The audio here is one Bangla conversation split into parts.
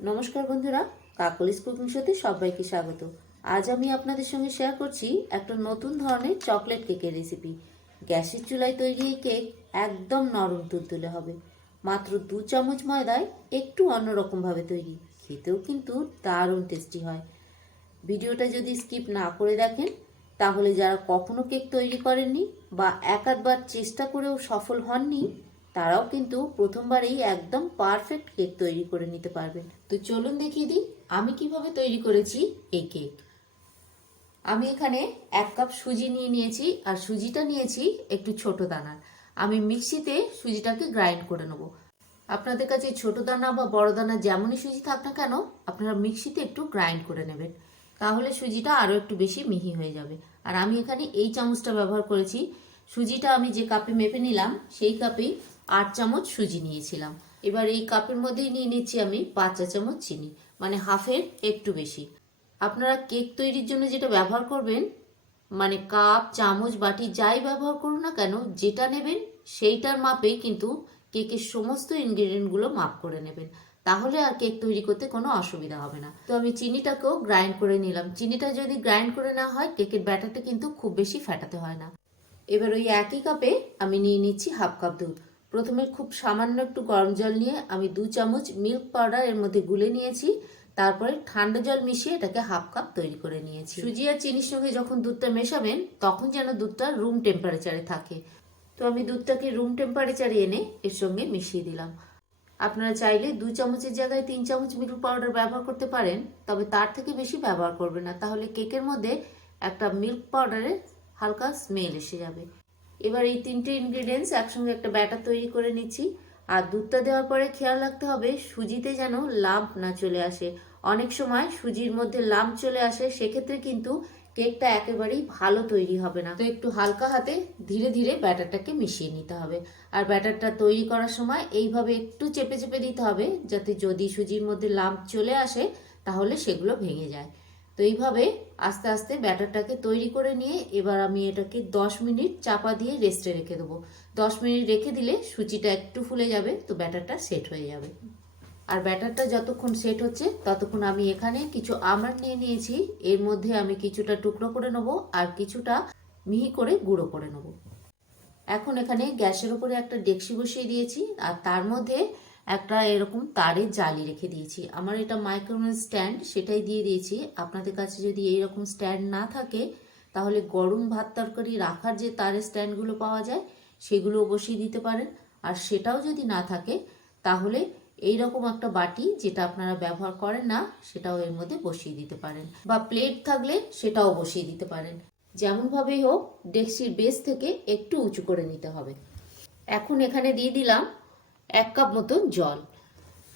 নমস্কার বন্ধুরা কাকলিস কুকিং শোতে সবাইকে স্বাগত। আজ আমি আপনাদের সঙ্গে শেয়ার করছি একটা নতুন ধরনের চকলেট কেকের রেসিপি গ্যাসের চুলায় তৈরি এই কেক একদম নরম তুলতুলে হবে। মাত্র দু চামচ ময়দায় একটু অন্যরকমভাবে তৈরি। খেতেও কিন্তু দারুণ টেস্টি হয়। ভিডিওটা যদি স্কিপ না করে দেখেন, তাহলে যারা কখনো কেক তৈরি করেননি বা এক আধবার চেষ্টা করেও সফল হননি তারাও কিন্তু প্রথমবারেই একদম পারফেক্ট কেক তৈরি করে নিতে পারবেন তো চলুন দেখিয়ে দিই আমি কীভাবে তৈরি করেছি এই কেক আমি এখানে এক কাপ সুজি নিয়ে নিয়েছি, আর সুজিটা নিয়েছি একটু ছোট দানার। আমি মিক্সিতে সুজিটাকে গ্রাইন্ড করে নেব। আপনাদের কাছে ছোট দানা বা বড় দানা যেমনই সুজি থাক না কেন, আপনারা মিক্সিতে একটু গ্রাইন্ড করে নেবেন। তাহলে সুজিটা আরও একটু বেশি মিহি হয়ে যাবে। আর আমি এখানে এই চামচটা ব্যবহার করেছি। সুজিটা আমি যে কাপে মেপে নিলাম, সেই কাপেই আট চামচ সুজি নিয়েছিলাম। এবার এই কাপের মধ্যেই নিয়ে নিচ্ছি আমি পাঁচ চা চামচ চিনি মানে হাফের একটু বেশি। আপনারা কেক তৈরির জন্য যেটা ব্যবহার করবেন মানে কাপ, চামচ, বাটি যাই ব্যবহার করুন না কেন, যেটা নেবেন সেইটার মাপেই কিন্তু কেকের সমস্ত ইনগ্রেডিয়েন্টগুলো মাপ করে নেবেন। তাহলে আর কেক তৈরি করতে কোনো অসুবিধা হবে না। তো আমি চিনিটাকেও গ্রাইন্ড করে নিলাম। চিনিটা যদি গ্রাইন্ড করে না হয়, কেকের ব্যাটারটা কিন্তু খুব বেশি ফেটাতে হয় না। এবার ওই একই কাপে আমি নিয়ে নিচ্ছি হাফ কাপ দুধ। প্রথমে খুব সামান্য একটু গরম জল নিয়ে আমি দু চামচ মিল্ক পাউডার এর মধ্যে গুলে নিয়েছি, তারপরে ঠান্ডা জল মিশিয়ে এটাকে হাফ কাপ তৈরি করে নিয়েছি। সুজি আর চিনির সঙ্গে যখন দুধটা মেশাবেন, তখন যেন দুধটা রুম টেম্পারেচারে থাকে। তো আমি দুধটাকে রুম টেম্পারেচারে এনে এর সঙ্গে মিশিয়ে দিলাম। আপনারা চাইলে দু চামচের জায়গায় তিন চামচ মিল্ক পাউডার ব্যবহার করতে পারেন, তবে তার থেকে বেশি ব্যবহার করবেন না। তাহলে কেকের মধ্যে একটা মিল্ক পাউডারের হালকা স্মেল এসে যাবে। এবার এই তিনটে ইনগ্রিডিয়েন্টস একসঙ্গে একটা ব্যাটার তৈরি করে নিচ্ছি। আর দুধটা দেওয়ার পরে খেয়াল রাখতে হবে, সুজিতে যেন লাম্প না চলে আসে। অনেক সময় সুজির মধ্যে লাম্প চলে আসে, সেক্ষেত্রে কিন্তু কেকটা একেবারেই ভালো তৈরি হবে না। তো একটু হালকা হাতে ধীরে ধীরে ব্যাটারটাকে মিশিয়ে নিতে হবে। আর ব্যাটারটা তৈরি করার সময় এইভাবে একটু চেপে চেপে দিতে হবে, যাতে যদি সুজির মধ্যে লাম্প চলে আসে, তাহলে সেগুলো ভেঙে যায়। তো এইভাবে আস্তে আস্তে ব্যাটারটাকে তৈরি করে নিয়ে এবার আমি এটাকে দশ মিনিট চাপা দিয়ে রেস্টে রেখে দেবো। দশ মিনিট রেখে দিলে সুজিটা একটু ফুলে যাবে, তো ব্যাটারটা সেট হয়ে যাবে। আর ব্যাটারটা যতক্ষণ সেট হচ্ছে, ততক্ষণ আমি এখানে কিছু আমন্ড নিয়ে নিয়েছি। এর মধ্যে আমি কিছুটা টুকরো করে নেব আর কিছুটা মিহি করে গুঁড়ো করে নেব। এখন এখানে গ্যাসের উপরে একটা ডেকসি বসিয়ে দিয়েছি, আর তার মধ্যে একটা এরকম তারে জালি রেখে দিয়েছি। আমার এটা মাইক্রোওয়েভ স্ট্যান্ড সেটাই দিয়ে দিয়েছি। আপনাদের কাছে যদি এইরকম স্ট্যান্ড না থাকে, তাহলে গরম ভাত তরকারি রাখার যে তারের স্ট্যান্ডগুলো পাওয়া যায়, সেগুলোও বসিয়ে দিতে পারেন। আর সেটাও যদি না থাকে, তাহলে এই রকম একটা বাটি যেটা আপনারা ব্যবহার করেন না, সেটাও এর মধ্যে বসিয়ে দিতে পারেন। বা প্লেট থাকলে সেটাও বসিয়ে দিতে পারেন। যেমনভাবেই হোক ডেক্সির বেস থেকে একটু উঁচু করে নিতে হবে। এখন এখানে দিয়ে দিলাম এক কাপ মতন জল।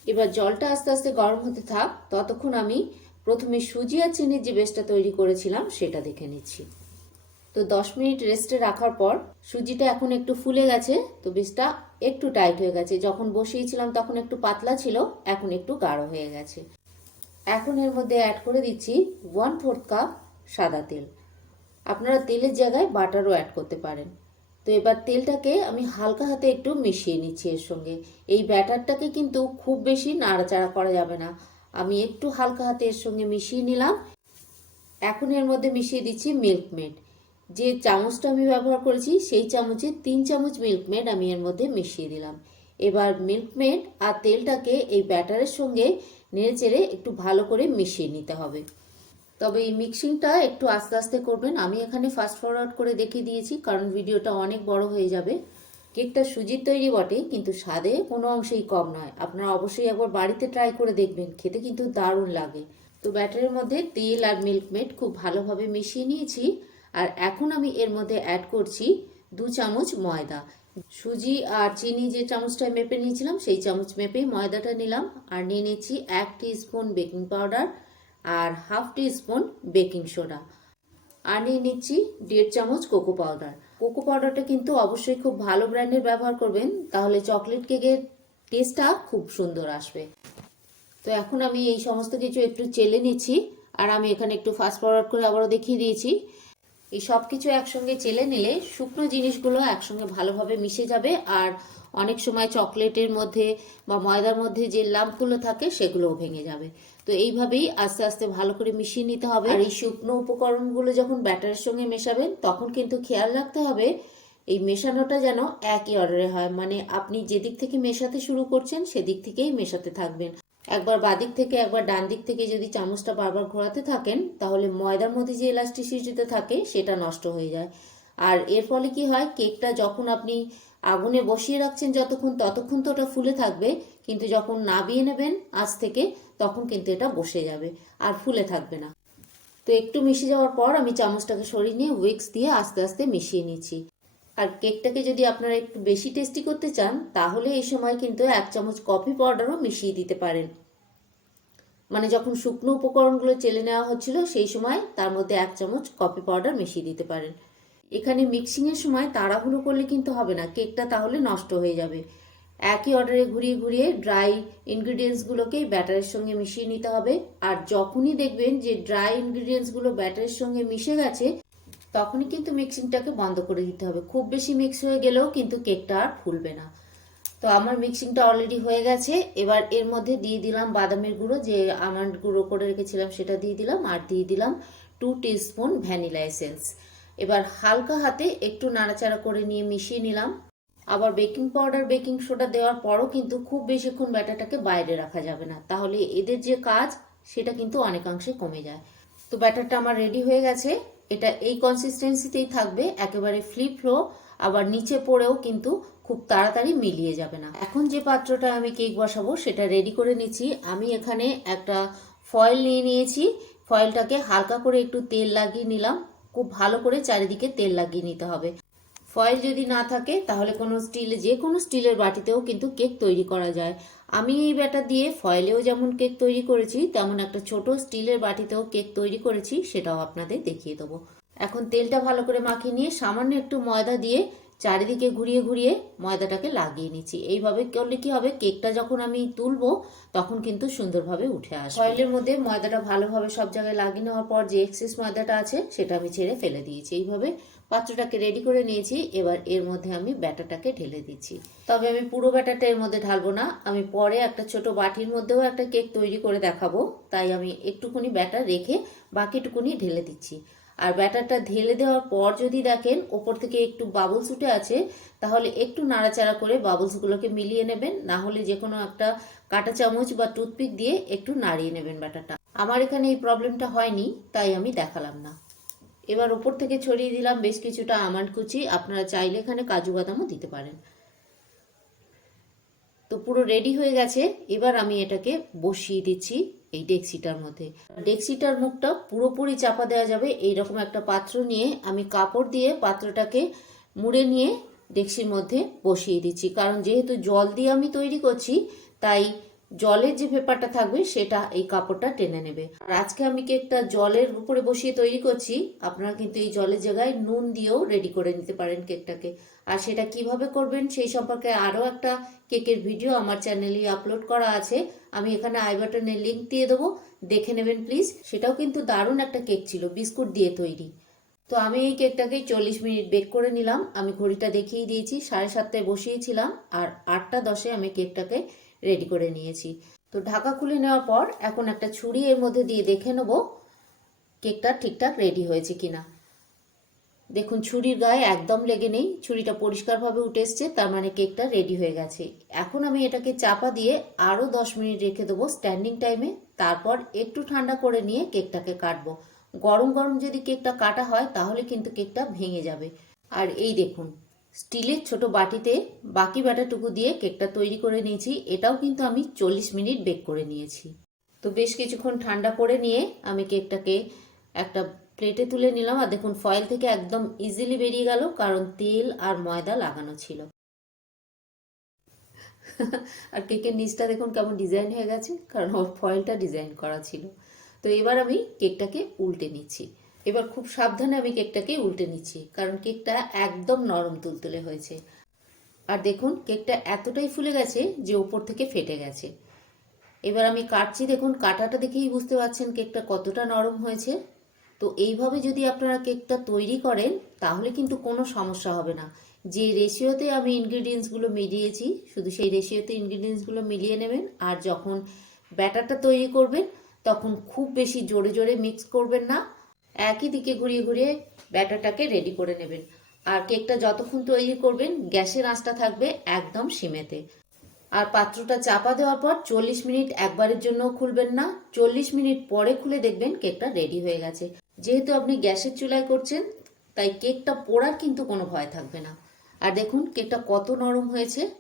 এবার জলটা আস্তে আস্তে গরম হতে থাক, ততক্ষণ আমি প্রথমে সুজি আর চিনির যে বেসটা তৈরি করেছিলাম সেটা দেখে নিচ্ছি। তো দশ মিনিট রেস্টে রাখার পর সুজিটা এখন একটু ফুলে গেছে, তো বেসটা একটু টাইট হয়ে গেছে। যখন বসিয়েছিলাম তখন একটু পাতলা ছিল, এখন একটু গাঢ় হয়ে গেছে। এখন এর মধ্যে অ্যাড করে দিচ্ছি ওয়ান ফোর্থ কাপ সাদা তেল। আপনারা তেলের জায়গায় বাটারও অ্যাড করতে পারেন। তো এবার তেলটাকে আমি হালকা হাতে একটু মিশিয়ে নিচ্ছি এর সঙ্গে। এই ব্যাটারটাকে কিন্তু খুব বেশি নাড়াচাড়া করা যাবে না। আমি একটু হালকা হাতে এর সঙ্গে মিশিয়ে নিলাম। এখন এর মধ্যে মিশিয়ে দিচ্ছি মিল্ক মেড যে চামচটা আমি ব্যবহার করেছি, সেই চামচে তিন চামচ মিল্ক মেড আমি এর মধ্যে মিশিয়ে দিলাম। এবার মিল্ক মেড আর তেলটাকে এই ব্যাটারের সঙ্গে নেড়ে চেড়ে একটু ভালো করে মিশিয়ে নিতে হবে। তবে এই মিক্সিংটা একটু আস্তে আস্তে করবেন। আমি এখানে ফাস্ট ফরওয়ার্ড করে দেখিয়ে দিয়েছি, কারণ ভিডিওটা অনেক বড় হয়ে যাবে। কেকটা সুজির তৈরি বটে, কিন্তু স্বাদে কোনো অংশেই কম নয়। আপনারা অবশ্যই একবার বাড়িতে ট্রাই করে দেখবেন, খেতে কিন্তু দারুণ লাগে। তো ব্যাটারের মধ্যে তেল আর মিল্ক মেড খুব ভালোভাবে মিশিয়ে নিয়েছি, আর এখন আমি এর মধ্যে অ্যাড করছি দু চামচ ময়দা। সুজি আর চিনি যে চামচটা মেপে নিয়েছিলাম, সেই চামচ মেপেই ময়দাটা নিলাম, আর নিয়ে নিচ্ছি এক স্পুন বেকিং পাউডার আর half teaspoon baking soda. আর নিয়ে নিচ্ছি দেড় চামচ কোকো পাউডার। কোকো পাউডারটা কিন্তু অবশ্যই খুব ভালো ব্র্যান্ডের ব্যবহার করবেন, তাহলে চকলেট কেকের টেস্টটা খুব সুন্দর আসবে। তো এখন আমি এই সমস্ত কিছু একটু চেলে নিচ্ছি, আর আমি এখানে একটু ফাস্ট ফরওয়ার্ড করে আবারও দেখিয়ে দিয়েছি। এই সব কিছু একসঙ্গে চেলে নিলে শুকনো জিনিসগুলো একসঙ্গে ভালোভাবে মিশে যাবে, আর অনেক সময় চকলেটের মধ্যে বা ময়দার মধ্যে যে লাম্পগুলো থাকে সেগুলোও ভেঙে যাবে। তো এইভাবেই আস্তে আস্তে ভালো করে মিশিয়ে নিতে হবে। আর এই শুকনো উপকরণগুলো যখন ব্যাটারের সঙ্গে মেশাবেন, তখন কিন্তু খেয়াল রাখতে হবে এই মেশানোটা যেন একই অর্ডারে হয়। মানে আপনি যেদিক থেকে মেশাতে শুরু করছেন, সেদিক থেকেই মেশাতে থাকবেন। একবার বাদিক থেকে, একবার ডান দিক থেকে যদি চামচটা বারবার ঘোরাতে থাকেন, তাহলে ময়দার মধ্যে যে ইলাস্টিসিটিতে থাকে, সেটা নষ্ট হয়ে যায়। আর এর ফলে কি হয়, কেকটা যখন আপনি আগুনে বসিয়ে রাখছেন যতক্ষণ, ততক্ষণ তো ওটা ফুলে থাকবে, কিন্তু যখন নাবিয়ে নেবেন আজ থেকে, তখন কিন্তু এটা বসে যাবে, আর ফুলে থাকবে না। তো একটু মিশে যাওয়ার পর আমি চামচটাকে সরিয়ে নিয়ে উইক্স দিয়ে আস্তে আস্তে মিশিয়ে নিচ্ছি। আর কেকটাকে যদি আপনারা একটু বেশি টেস্টি করতে চান, তাহলে এই সময় কিন্তু এক চামচ কফি পাউডারও মিশিয়ে দিতে পারেন। মানে যখন শুকনো উপকরণগুলো চেলে নেওয়া হচ্ছিল, সেই সময় তার মধ্যে এক চামচ কফি পাউডার মিশিয়ে দিতে পারেন। এখানে মিক্সিংয়ের সময় তাড়াহুড়ো করলে কিন্তু হবে না, কেকটা তাহলে নষ্ট হয়ে যাবে। একই অর্ডারে ঘুরিয়ে ঘুরিয়ে ড্রাই ইনগ্রিডিয়েন্টসগুলোকে ব্যাটারের সঙ্গে মিশিয়ে নিতে হবে। আর যখনই দেখবেন যে ড্রাই ইনগ্রিডিয়েন্টসগুলো ব্যাটারের সঙ্গে মিশে গেছে, তখনই কিন্তু মিক্সিংটাকে বন্ধ করে দিতে হবে। খুব বেশি মিক্স হয়ে গেলেও কিন্তু কেকটা আর ফুলবে না। তো আমার মিক্সিংটা অলরেডি হয়ে গেছে। এবার এর মধ্যে দিয়ে দিলাম বাদামের গুঁড়ো, যে আমন্ড গুঁড়ো করে রেখেছিলাম সেটা দিয়ে দিলাম আর দিয়ে দিলাম টু স্পুন ভ্যানিলা এসেন্স এবার হালকা হাতে একটু নাড়াচাড়া করে নিয়ে মিশিয়ে নিলাম। আবার বেকিং পাউডার বেকিং সোডা দেওয়ার পরও কিন্তু খুব বেশিক্ষণ ব্যাটারটাকে বাইরে রাখা যাবে না। তাহলে এদের যে কাজ, সেটা কিন্তু অনেকাংশে কমে যায়। তো ব্যাটারটা আমার রেডি হয়ে গেছে। এটা এই কনসিস্টেন্সিতেই থাকবে। একেবারে ফ্লিপ ফ্লো আবার নিচে পড়েও কিন্তু খুব তাড়াতাড়ি মিলিয়ে যাবে না। এখন যে পাত্রটা আমি কেক বসাবো, সেটা রেডি করে নিচ্ছি। আমি এখানে একটা ফয়েল নিয়ে নিয়েছি। ফয়েলটাকে হালকা করে একটু তেল লাগিয়ে নিলাম। খুব ভালো করে চারিদিকে তেল লাগিয়ে নিতে হবে। ফয়েল যদি না থাকে, তাহলে কোনো স্টিলে যে কোনো স্টিলের বাটিতেও কিন্তু কেক তৈরি করা যায়। আমি এই ব্যাটার দিয়ে ফয়েলেও যেমন কেক তৈরি করেছি, তেমন একটা ছোট স্টিলের বাটিতেও কেক তৈরি করেছি, সেটাও আপনাদের দেখিয়ে দেবো। এখন তেলটা ভালো করে মাখিয়ে নিয়ে সামান্য একটু ময়দা দিয়ে চারিদিকে ঘুরিয়ে ঘুরিয়ে ময়দাটাকে লাগিয়ে নিচ্ছি। এইভাবে করলে কি হবে? কেকটা যখন আমি তুলবো, তখন কিন্তু সুন্দরভাবে উঠে আসবে। ফয়েলের মধ্যে ময়দাটা ভালোভাবে সব জায়গায় লাগিয়ে নেওয়ার পর যে এক্সেস ময়দাটা আছে, সেটা আমি ছেড়ে ফেলে দিয়েছি। এইভাবে পাত্রটাকে রেডি করে নিয়েছি। এবার এর মধ্যে আমি ব্যাটারটাকে ঢেলে দিচ্ছি। তবে আমি পুরো ব্যাটারটা এর মধ্যে ঢালবো না। আমি পরে একটা ছোট বাটির মধ্যেও একটা কেক তৈরি করে দেখাবো। তাই আমি একটুখানি ব্যাটার রেখে বাকিটুকুনি ঢেলে দিচ্ছি। আর ব্যাটারটা ঢেলে দেওয়ার পর যদি দেখেন, ওপর থেকে একটু বাবলস উঠে আছে, তাহলে একটু নাড়াচাড়া করে বাবলসগুলোকে মিলিয়ে নেবেন। না হলে যে কোনো একটা কাঁটা চামচ বা টুথপিক দিয়ে একটু নাড়িয়ে নেবেন ব্যাটারটা। আমার এখানে এই প্রবলেমটা হয়নি, তাই আমি দেখালাম না। এবার ওপর থেকে ছড়িয়ে দিলাম বেশ কিছুটা আমান্ড কুচি। আপনারা চাইলে এখানে কাজু বাদামও দিতে পারেন। তো পুরো রেডি হয়ে গেছে। এবার আমি এটাকে বসিয়ে দিচ্ছি এই ডেক্সিটার মধ্যে। ডেক্সিটার মুখটা পুরোপুরি চাপা দেওয়া যাবে। এই রকম একটা পাত্র নিয়ে আমি কাপড় দিয়ে পাত্রটাকে মুড়ে নিয়ে ডেক্সির মধ্যে বসিয়ে দিচ্ছি। কারণ যেহেতু জল দিয়ে আমি তৈরি করছি, তাই জলের যে পেপারটা থাকবে সেটা এই কাপড়টা টেনে নেবে। আর আজকে আমি কেকটা জলের উপরে বসিয়ে তৈরি করছি, আপনারা কিন্তু এই জলের জায়গায় নুন দিয়েও রেডি করে নিতে পারেন কেকটাকে। আর সেটা কীভাবে করবেন সেই সম্পর্কে আরও একটা কেকের ভিডিও আমার চ্যানেলে আপলোড করা আছে। আমি এখানে আই বাটনের লিঙ্ক দিয়ে দেবো, দেখে নেবেন প্লিজ সেটাও কিন্তু দারুণ একটা কেক ছিল, বিস্কুট দিয়ে তৈরি। তো আমি এই কেকটাকে চল্লিশ মিনিট বেক করে নিলাম। আমি ঘড়িটা দেখিয়ে দিয়েছি, সাড়ে সাতটায় বসিয়েছিলাম। আর আটটা দশে আমি কেকটাকে রেডি করে নিয়েছি। তো ঢাকা খুলে নেওয়ার পর এখন একটা ছুরি এর মধ্যে দিয়ে দেখে নেব কেকটা ঠিকঠাক রেডি হয়েছে কিনা। দেখুন, ছুরির গায়ে একদম লেগে নেই, ছুরিটা পরিষ্কারভাবে উঠে এসছে, তার মানে কেকটা রেডি হয়ে গেছে। এখন আমি এটাকে চাপা দিয়ে আরও দশ মিনিট রেখে দেবো স্ট্যান্ডিং টাইমে, তারপর একটু ঠান্ডা করে নিয়ে কেকটাকে কাটবো। গরম গরম যদি কেকটা কাটা হয়, তাহলে কিন্তু কেকটা ভেঙে যাবে। আর এই দেখুন স্টিলের ছোট বাটিতে বাকি ব্যাটারটুকু দিয়ে কেকটা তৈরি করে নিয়েছি। এটাও কিন্তু আমি চল্লিশ মিনিট বেক করে নিয়েছি। তো বেশ কিছুক্ষণ ঠান্ডা করে নিয়ে আমি কেকটাকে একটা প্লেটে তুলে নিলাম। আর দেখুন, ফয়েল থেকে একদম ইজিলি বেরিয়ে গেল, কারণ তেল আর ময়দা লাগানো ছিল। আর কেকের নিচটা দেখুন কেমন ডিজাইন হয়ে গেছে, কারণ ওর ফয়েলটা ডিজাইন করা ছিল। তো এবার আমি কেকটাকে উল্টে নিচ্ছি। এবার খুব সাবধানে আমি কেকটাকে উল্টে নিচ্ছি, কারণ কেকটা একদম নরম তুলতুলে হয়েছে। আর দেখুন, কেকটা এতটাই ফুলে গেছে যে ওপর থেকে ফেটে গেছে। এবার আমি কাটছি, দেখুন, কাটাটা দেখেই বুঝতে পারছেন কেকটা কতটা নরম হয়েছে। তো এইভাবে যদি আপনারা কেকটা তৈরি করেন, তাহলে কিন্তু কোনো সমস্যা হবে না। যে রেশিওতে আমি ইনগ্রিডিয়েন্টসগুলো মিলিয়েছি, শুধু সেই রেশিওতে ইনগ্রিডিয়েন্টসগুলো মিলিয়ে নেবেন। আর যখন ব্যাটারটা তৈরি করবেন, তখন খুব বেশি জোরে জোরে মিক্স করবেন না। একই দিকে ঘুরিয়ে ঘুরিয়ে ব্যাটারটাকে রেডি করে নেবেন। আর কেকটা যতক্ষণ তৈরি করবেন, গ্যাসের আঁচটা থাকবে একদম সিমেতে। আর পাত্রটা চাপা দেওয়ার পর চল্লিশ মিনিট একবারের জন্য খুলবেন না। চল্লিশ মিনিট পরে খুলে দেখবেন কেকটা রেডি হয়ে গেছে। যেহেতু আপনি গ্যাসের চুলায় করছেন, তাই কেকটা পোড়ার কিন্তু কোনো ভয় থাকবে না। আর দেখুন, কেকটা কত নরম হয়েছে।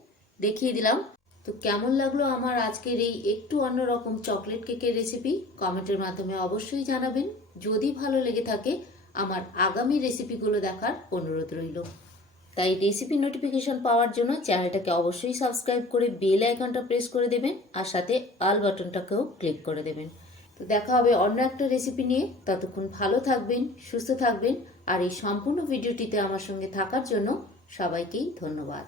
দেখিয়ে দিলাম। তো কেমন লাগল আমার আজকের এই একটু অন্যরকম চকলেট কেকের রেসিপি কমেন্টের মাধ্যমে অবশ্যই জানাবেন। যদি ভালো লেগে থাকে, আমার আগামী রেসিপিগুলো দেখার অনুরোধ রইল। তাই রেসিপি নোটিফিকেশন পাওয়ার জন্য চ্যানেলটাকে অবশ্যই সাবস্ক্রাইব করে বেল আইকনটা প্রেস করে দেবেন, আর সাথে আল বাটনটাকেও ক্লিক করে দেবেন। তো দেখা হবে অন্য একটা রেসিপি নিয়ে। ততক্ষণ ভালো থাকবেন, সুস্থ থাকবেন, আর এই সম্পূর্ণ ভিডিওটিতে আমার সঙ্গে থাকার জন্য সবাইকেই ধন্যবাদ।